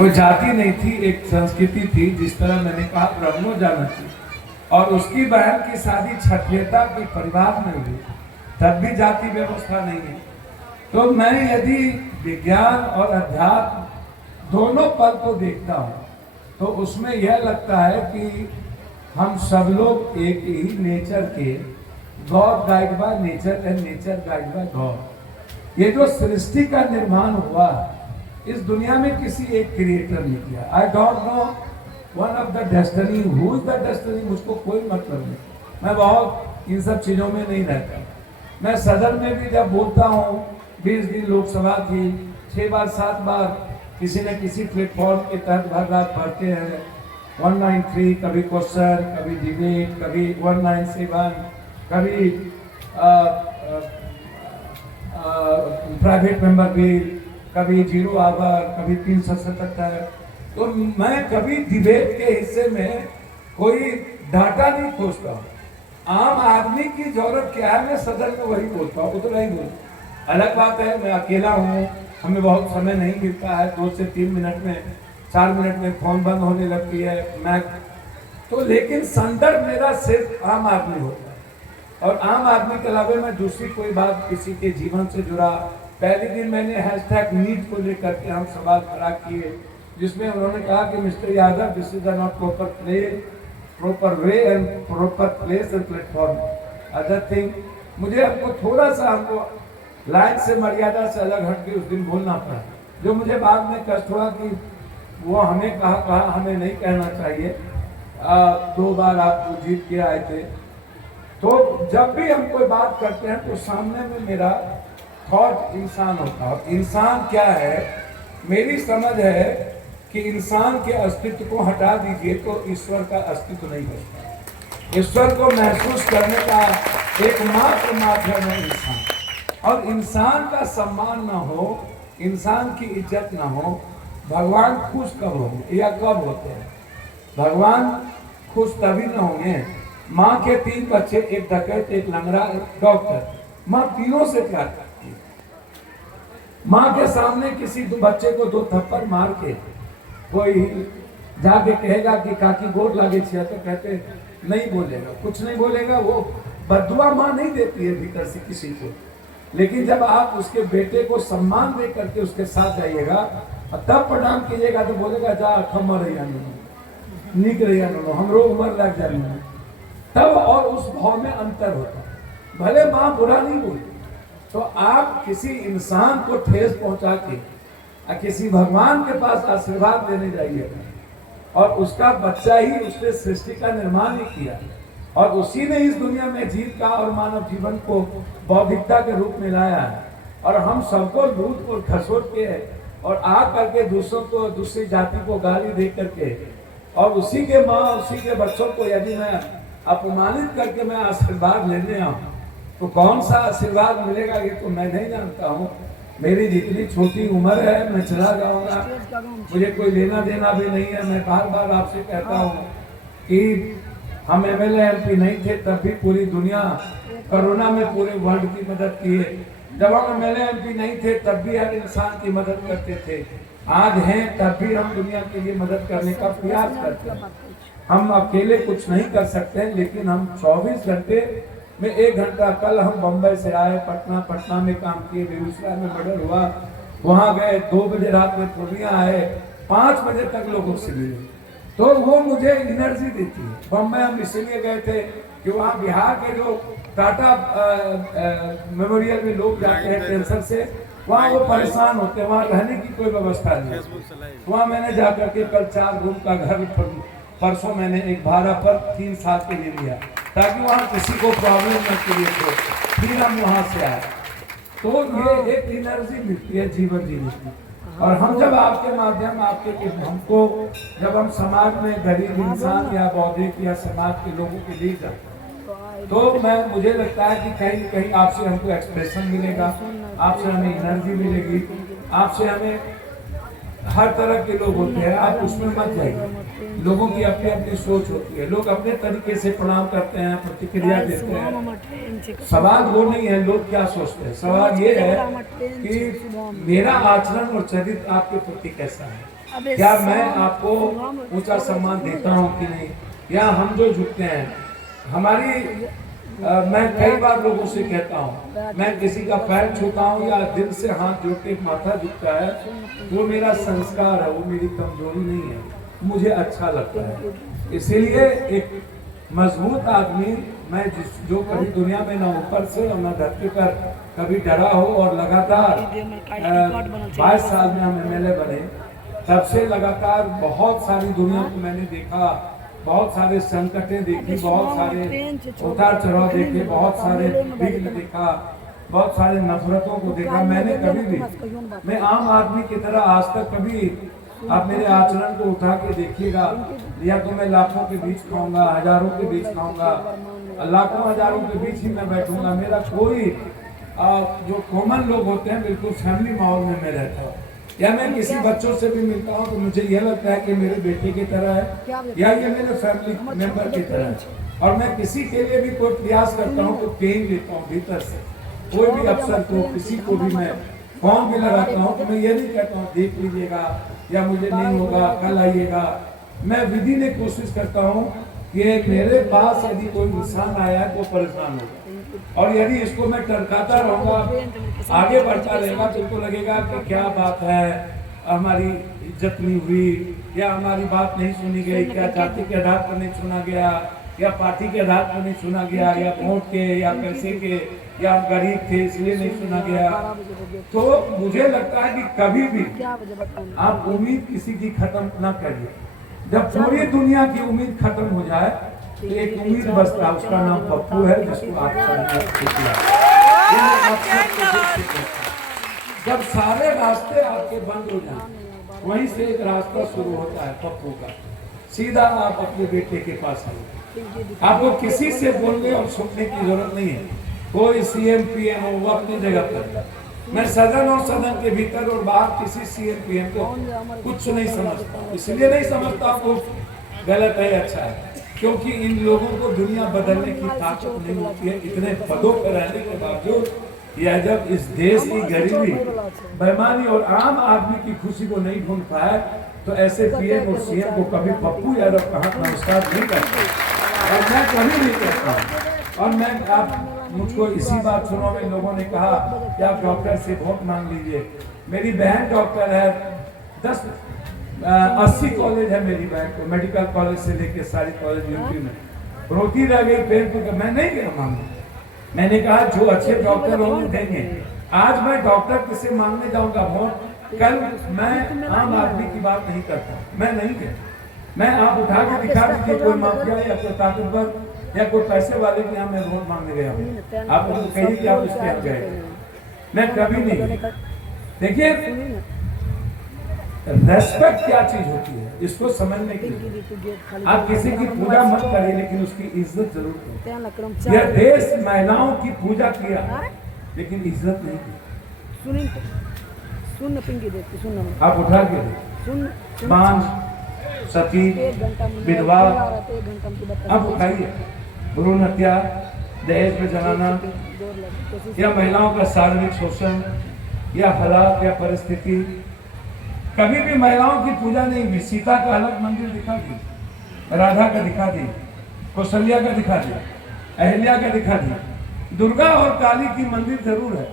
कोई जाति नहीं थी, एक संस्कृति थी। जिस तरह मैंने कहा ब्रह्मो जानती, और उसकी बहन की शादी क्षत्रियता के परिवार में हुई, तब भी जाति व्यवस्था नहीं है। तो मैं यदि विज्ञान और अध्यात्म दोनों पद को देखता हूँ तो उसमें यह लगता है कि हम सब लोग एक ही नेचर के, God guide by nature and nature guide by God. ये जो सृष्टि का निर्माण हुआ इस दुनिया में किसी एक क्रिएटर ने किया। I don't know one of the destiny, who is the destiny, मुझको कोई मतलब नहीं। मैं बहुत इन सब चीजों में नहीं रहता। मैं सदन में भी जब बोलता हूँ, 20 दिन लोकसभा की, 6 बार 7 बार किसी न किसी प्लेटफॉर्म के तहत भर रात पढ़ते हैं 193, कभी क्वेश्चन, कभी डिबेट, कभी 197, कभी प्राइवेट मेंबर बिल, कभी 0 आवर, कभी 377। तो मैं कभी डिबेट के हिस्से में कोई डाटा नहीं खोजता हूँ। आम आदमी की जरूरत क्या है, मैं सदन में वही बोलता हूँ, उतना ही बोलता। अलग बात है मैं अकेला हूँ, हमें बहुत समय नहीं मिलता है, 2 से 3 मिनट में, 4 मिनट में फोन बंद होने लगती है मैं तो, लेकिन संदर्भ मेरा सिर्फ आम आदमी होता है। और आम आदमी के अलावा मैं दूसरी कोई बात किसी के जीवन से जुड़ा, पहले दिन मैंने हैशटैग नीट को लेकर के हम सवाल खड़ा किए, जिसमें उन्होंने कहा कि mister Yadav, this is not proper way and proper place and platform. Other thing, मुझे आपको थोड़ा सा, हमको लाइन से, मर्यादा से अलग हट के उस दिन बोलना पड़ा, जो मुझे बाद में कष्ट हुआ कि वो हमें कहा हमें नहीं कहना चाहिए। 2 बार आप जीत के आए थे। तो जब भी हम कोई बात करते हैं तो सामने में मेरा थॉट इंसान होता है। इंसान क्या है, मेरी समझ है कि इंसान के अस्तित्व को हटा दीजिए तो ईश्वर का अस्तित्व नहीं बचता। ईश्वर को महसूस करने का एकमात्र माध्यम है इंसान। और इंसान का सम्मान ना हो, इंसान की इज्जत ना हो, भगवान खुश कब होंगे या कब होते हैं? भगवान खुश तभी ना होंगे। माँ के 3 बच्चे, एक डकैत, एक लंगड़ा, एक डॉक्टर, माँ तीनों से प्यार करती है। माँ के सामने किसी बच्चे को 2 थप्पड़ मार के कोई जाके कहेगा कि काकी गोद लागे छिया, तो कहते नहीं बोलेगा, कुछ नहीं बोलेगा। वो बददुआ माँ नहीं देती है भीतर से किसी को। लेकिन जब आप उसके बेटे को सम्मान दे करके उसके साथ जाइएगा और तब प्रणाम कीजिएगा तो बोलेगा जा खमर रैया निक रैया नो, हमरो उम्र लग जाए। तब और उस भाव में अंतर होता है। भले माँ बुरा नहीं बोलती, तो आप किसी इंसान को ठेस पहुंचा के किसी भगवान के पास आशीर्वाद देने जाइएगा, और उसका बच्चा ही उसने सृष्टि का निर्माण ही किया, और उसी ने इस दुनिया में जीव का और मानव जीवन को बौद्धिकता के रूप में लाया है। और हम सबको लूट और खसोट के और आ करके दूसरों को, दूसरी जाति को गाली दे करके, और उसी के माँ, उसी के बच्चों को यदि मैं अपमानित करके मैं आशीर्वाद लेने आऊँ तो कौन सा आशीर्वाद मिलेगा ये तो मैं नहीं जानता हूँ। मेरी जितनी छोटी उम्र है मैं चला जाऊंगा, मुझे कोई लेना देना भी नहीं है। मैं बार बार आपसे कहता हूँ कि हम MLA MP नहीं थे तब भी पूरी दुनिया, कोरोना में पूरे वर्ल्ड की मदद किए। जब हम MLA MP नहीं थे तब भी हर इंसान की मदद करते थे। आज हैं तब भी हम दुनिया के लिए मदद करने का प्रयास करते हैं। हम अकेले कुछ नहीं कर सकते, लेकिन हम 24 घंटे में 1 घंटा, कल हम बम्बई से आए, पटना में काम किए, बेगूसराय में मर्डर हुआ, वहाँ गए, 2 बजे रात में पूर्णिया आए, 5 बजे तक लोगों से मिले, तो वो मुझे एनर्जी देती है। बम्बई हम इसलिए गए थे कि वहाँ बिहार के जो टाटा मेमोरियल में लोग जाते हैं कैंसर से, वहाँ वो परेशान होते हैं, वहाँ रहने की कोई व्यवस्था नहीं। वहाँ मैंने जाकर के कल 4 रूम का घर, परसों मैंने एक भाड़ा पर 3 साल के लिए लिया ताकि वहाँ किसी को प्रॉब्लम न क्रिएट हो। फिर हम वहाँ से आए, तो ये एक एनर्जी मिलती है जीवन जीने की। और हम जब आपके माध्यम, आपके हमको जब हम समाज में गरीब इंसान या बौद्धिक या समाज के लोगों के लिए जाते तो मुझे लगता है कि कहीं कहीं आपसे हमको एक्सप्रेशन मिलेगा, आपसे हमें एनर्जी मिलेगी, आपसे हमें हर तरह के लोग होते हैं, आप उसमें मत जाइए। लोगों की अपनी अपनी सोच होती है, लोग अपने तरीके से प्रणाम करते हैं, प्रतिक्रिया देते हैं। सवाल वो नहीं है लोग क्या सोचते हैं, सवाल ये है कि मेरा आचरण और चरित्र आपके प्रति कैसा है, क्या मैं आपको ऊंचा सम्मान देता हूँ कि नहीं, या हम जो झुकते हैं हमारी मैं कई बार लोगों से कहता हूँ, मैं किसी का पैर छूता हूँ या दिल से हाथ जोड़ के माथा झुकता है, वो मेरा संस्कार है, वो मेरी कमजोरी नहीं है, मुझे अच्छा लगता है। इसीलिए एक मजबूत आदमी मैं जो कभी दुनिया में ना ऊपर से और ना धरती पर कभी डरा हो, और लगातार 22 साल में हम MLA बने, तब से लगातार बहुत सारी दुनिया को मैंने देखा, बहुत सारे संकटें देखी, बहुत सारे उतार चढ़ाव देखे, बहुत सारे विघ्न देखा, बहुत सारे नफरतों को देखा। मैंने कभी भी, मैं आम आदमी की तरह आज तक कभी, आप मेरे आचरण को उठा के देखिएगा, या तो मैं लाखों के बीच खाऊंगा, हजारों के बीच खाऊंगा, लाखों हजारों के बीच ही मैं बैठूंगा। मेरा कोई जो कॉमन लोग होते हैं बिल्कुल फैमिली माहौल में मैं रहता हूँ, या मैं किसी बच्चों से भी मिलता हूँ तो मुझे यह लगता है कि मेरे बेटे की तरह है, या ये मेरे फैमिली मेंबर की तरह है। और मैं किसी के लिए भी कोई प्रयास करता हूँ तो पेन लेता हूँ भीतर से, कोई भी अफसर को, किसी को भी मैं फॉर्म भी लगाता हूँ तो मैं ये नहीं कहता हूँ देख लीजिएगा या मुझे नहीं होगा, कल आइएगा। मैं विधि ने कोशिश करता हूँ कि मेरे पास यदि कोई इंसान आया है तो परेशान होगा, और यदि इसको मैं टरकाता रहूंगा, आगे बढ़ता रहेगा, तो इनको लगेगा कि क्या बात है, हमारी इज्जत नहीं हुई, या हमारी बात नहीं सुनी गई, क्या जाति के आधार पर नहीं सुना गया, या पार्टी के आधार पर नहीं सुना गया, या वोट के, या पैसे के, या हम गरीब थे इसलिए नहीं सुना गया। तो मुझे लगता है कि कभी भी आप उम्मीद किसी की खत्म ना करिए। जब पूरी दुनिया की उम्मीद खत्म हो जाए तो एक उम्मीद बचता है, उसका नाम पप्पू है, जिसको आप जब सारे रास्ते आपके बंद हो जाए, वहीं से एक रास्ता शुरू होता है पप्पू का, सीधा आप अपने बेटे के पास आइए। आपको किसी से बोलने और सुनने की जरूरत नहीं है, कोई CM PM हो, वो अपनी जगह पर। मैं सदन और सदन के भीतर और बाहर किसी CM PM को कुछ नहीं समझता, इसलिए नहीं समझता वो गलत है अच्छा है, क्योंकि इन लोगों को दुनिया बदलने की ताकत नहीं होती है। इतने पदों पर रहने के बावजूद यह जब इस देश की गरीबी, बेईमानी और आम आदमी की खुशी को नहीं ढूंढ पाए, तो ऐसे PM और CM को कभी पप्पू यादव का हाथ नमस्कार नहीं करता, और मैं कभी नहीं करता। और मैं आप मुझको इसी बात सुनो में लोगों ने कहा कि आप डॉक्टर से वोट मांग लीजिए। मेरी बहन डॉक्टर है, 80 कॉलेज है मेरी बहन को, मेडिकल कॉलेज से लेके सारी कॉलेज यूपी में, रोती रह गई पेड़ पर। मैं नहीं गया मांगने, मैंने कहा जो अच्छे डॉक्टर होंगे देंगे। आज मैं डॉक्टर किसे मांगने जाऊंगा वोट, कल मैं आम आदमी की बात नहीं करता, मैं नहीं गया। मैं आप उठा के दिखा दीजिए कोई माफिया या कोई ताकतवर या कोई पैसे वाले के यहाँ मैं वोट मांगने गया हूँ, आप कहिए कि आप उसके यहाँ गए, मैं कभी नहीं। देखिए रेस्पेक्ट क्या चीज होती है, इसको समझने के लिए आप किसी की पूजा मत करिए, लेकिन उसकी इज्जत जरूर करिए। यह देश महिलाओं की पूजा किया लेकिन इज्जत नहीं की। आप उठा के मान सती विधवा आप उठाइए, भ्रूण हत्या, दहेज में जलाना, या महिलाओं का शारीरिक शोषण, या हालात या परिस्थिति, कभी भी महिलाओं की पूजा नहीं हुई। सीता का अलग मंदिर दिखा दी, राधा का दिखा दी, कौशल्या का दिखा दिया, अहिल्या का दिखा दिया, दुर्गा और काली की मंदिर जरूर है।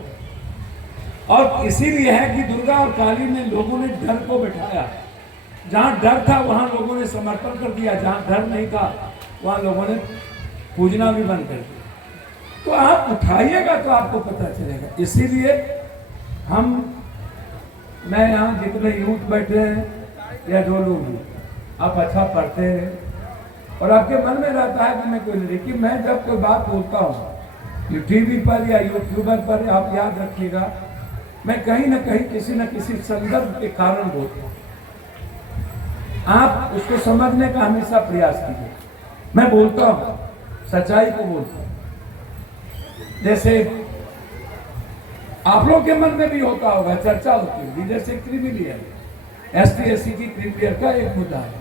और इसीलिए है कि दुर्गा और काली ने लोगों ने डर को बैठाया, जहां डर था वहां लोगों ने समर्पण कर दिया, जहां डर नहीं था वहां लोगों ने पूजना भी बंद कर दिया। तो आप उठाइएगा तो आपको पता चलेगा। इसीलिए मैं यहाँ जितने यूथ बैठे हैं या जो लोग हैं, आप अच्छा पढ़ते हैं और आपके मन में रहता है कि मैं कोई नहीं, लेकिन मैं जब कोई बात बोलता हूँ टीवी पर या यूट्यूबर पर, आप याद रखिएगा मैं कहीं ना कहीं किसी न किसी संदर्भ के कारण बोलता हूँ। आप उसको समझने का हमेशा प्रयास कीजिए। मैं बोलता हूँ सच्चाई को बोलता हूँ। जैसे आप लोग के मन में भी होता होगा, चर्चा होती होगी, जैसे क्रिमिलियर ST SC की क्रिमिलियर का एक मुद्दा है।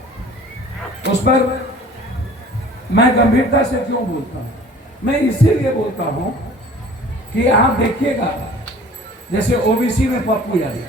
उस पर मैं गंभीरता से क्यों बोलता हूं? मैं इसीलिए बोलता हूं कि आप देखिएगा, जैसे ओबीसी में पप्पू यादव,